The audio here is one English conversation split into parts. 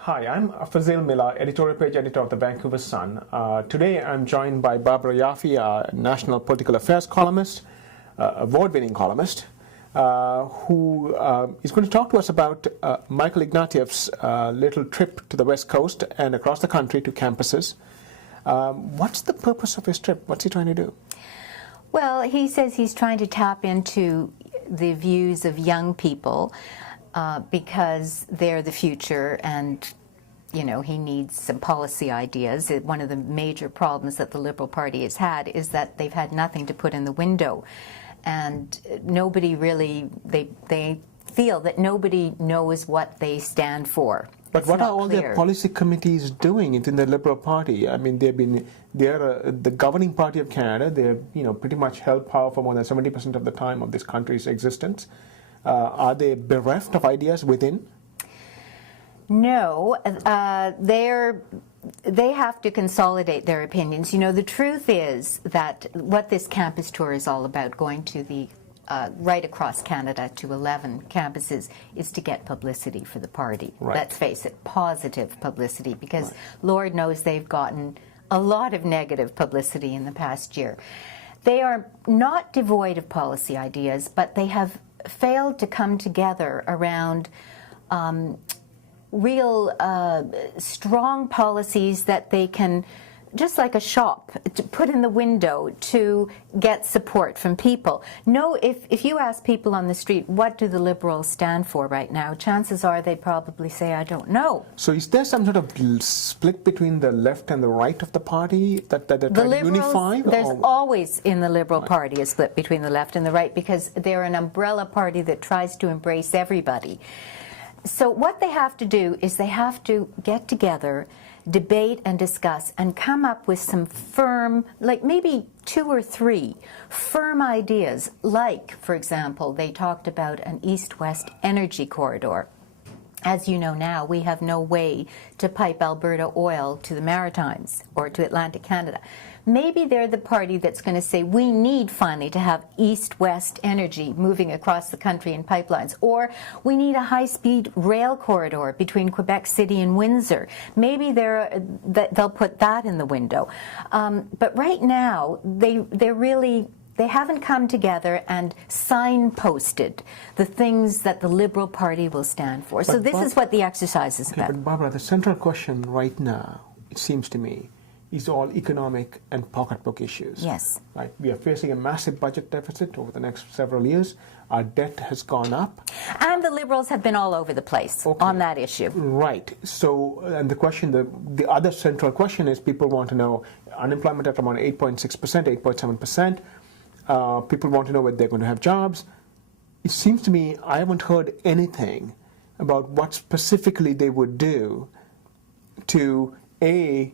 Hi, I'm Fazil, editorial page editor of the Vancouver Sun. Today I'm joined by Barbara Yaffe, a national political affairs columnist, award-winning columnist, who is going to talk to us about Michael Ignatieffs' little trip to the West Coast and across the country to campuses. What's the purpose of his trip? What's he trying to do? Well, he says he's trying to tap into the views of young people because they're the future, and you know, he needs some policy ideas. One of the major problems that the Liberal Party has had is that they've had nothing to put in the window, and nobody really, they feel that nobody knows what they stand for. But what are all their policy committees doing in the Liberal Party? I mean, they're the governing party of Canada. They're pretty much held power for more than 70% of the time of this country's existence. Are they bereft of ideas within? No, they have to consolidate their opinions. You know, the truth is that what this campus tour is all about, going to the right across Canada to 11 campuses, is to get publicity for the party. Right. Let's face it, positive publicity, because Lord knows they've gotten a lot of negative publicity in the past year. They are not devoid of policy ideas, but they have failed to come together around real strong policies that they can, just like a shop, to put in the window to get support from people. No, if you ask people on the street, what do the Liberals stand for right now, chances are they'd probably say, I don't know. So is there some sort of split between the left and the right of the party that they're trying to unify? There's always in the Liberal Party a split between the left and the right, because they're an umbrella party that tries to embrace everybody. So what they have to do is they have to get together, debate and discuss, and come up with some firm, like maybe 2 or 3 firm ideas. Like, for example, they talked about an east-west energy corridor. As you know now, we have no way to pipe Alberta oil to the Maritimes or to Atlantic Canada. Maybe they're the party that's going to say, we need finally to have east-west energy moving across the country in pipelines, or we need a high-speed rail corridor between Quebec City and Windsor. Maybe they'll put that in the window. But right now, they haven't come together and signposted the things that the Liberal Party will stand for. So this is what the exercise is about. But Barbara, the central question right now, it seems to me, is all economic and pocketbook issues. Yes. Right? We are facing a massive budget deficit over the next several years. Our debt has gone up. And the Liberals have been all over the place on that issue. Right. So, and the question, the other central question is, people want to know, unemployment at around 8.6%, 8.7%. People want to know whether they're going to have jobs. It seems to me I haven't heard anything about what specifically they would do to, A,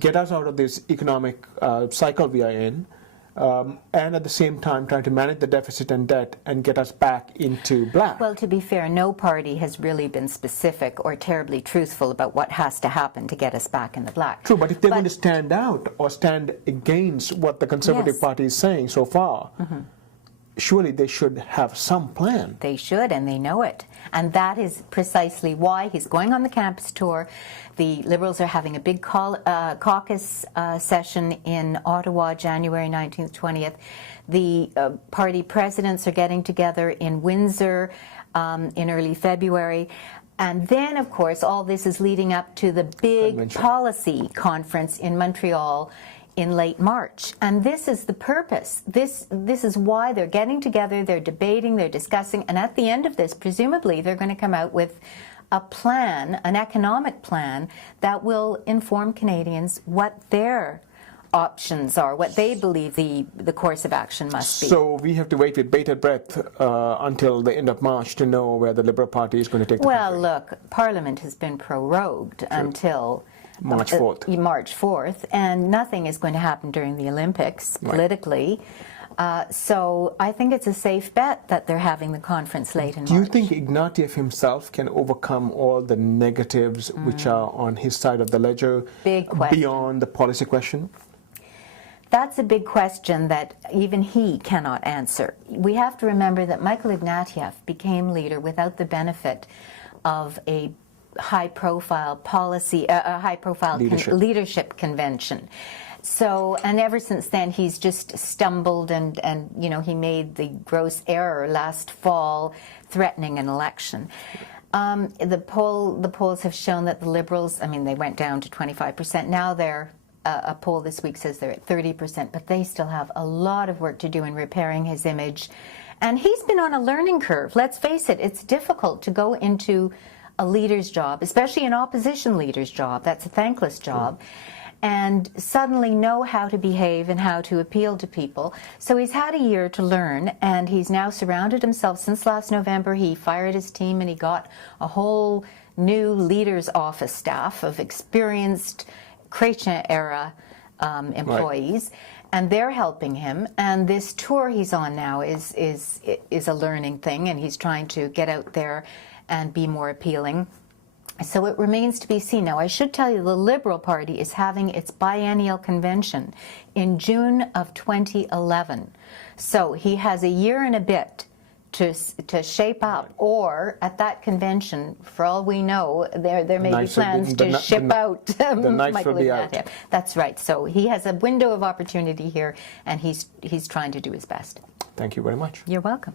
get us out of this economic cycle we are in, and at the same time trying to manage the deficit and debt and get us back into black. Well, to be fair, no party has really been specific or terribly truthful about what has to happen to get us back in the black. True, but if they're going to stand out or stand against what the Conservative Party is saying so far, surely they should have some plan. They should, and they know it. And that is precisely why he's going on the campus tour. The Liberals are having a big caucus session in Ottawa, January 19th, 20th. The party presidents are getting together in Windsor in early February. And then, of course, all this is leading up to the big policy conference in Montreal in late March. And this is the purpose. This is why they're getting together, they're debating, they're discussing, and at the end of this, presumably, they're going to come out with a plan, an economic plan, that will inform Canadians what their options are, what they believe the course of action must be. So we have to wait with bated breath until the end of March to know where the Liberal Party is going to take the country. Well, look, Parliament has been prorogued until March 4th. March 4th, and nothing is going to happen during the Olympics politically. So I think it's a safe bet that they're having the conference late in March. Do you think Ignatieff himself can overcome all the negatives which are on his side of the ledger beyond the policy question? That's a big question that even he cannot answer. We have to remember that Michael Ignatieffs became leader without the benefit of a high-profile policy, a high-profile leadership convention. So, and ever since then, he's just stumbled, and you know, he made the gross error last fall, threatening an election. The polls have shown that the Liberals, I mean, they went down to 25%. Now they're a poll this week says they're at 30%, but they still have a lot of work to do in repairing his image. And he's been on a learning curve. Let's face it, it's difficult to go into a leader's job, especially an opposition leader's job. That's a thankless job. And suddenly know how to behave and how to appeal to people. So he's had a year to learn, and he's now surrounded himself. Since last November, he fired his team and he got a whole new leader's office staff of experienced Chrétien-era employees. Right. And they're helping him. And this tour he's on now is a learning thing, and he's trying to get out there and be more appealing. So it remains to be seen. Now, I should tell you, the Liberal Party is having its biennial convention in June of 2011. So he has a year and a bit to shape up, or at that convention, for all we know, there may be plans to ship out Michael Ignatieffs. That's right. So he has a window of opportunity here, and he's trying to do his best. Thank you very much. You're welcome.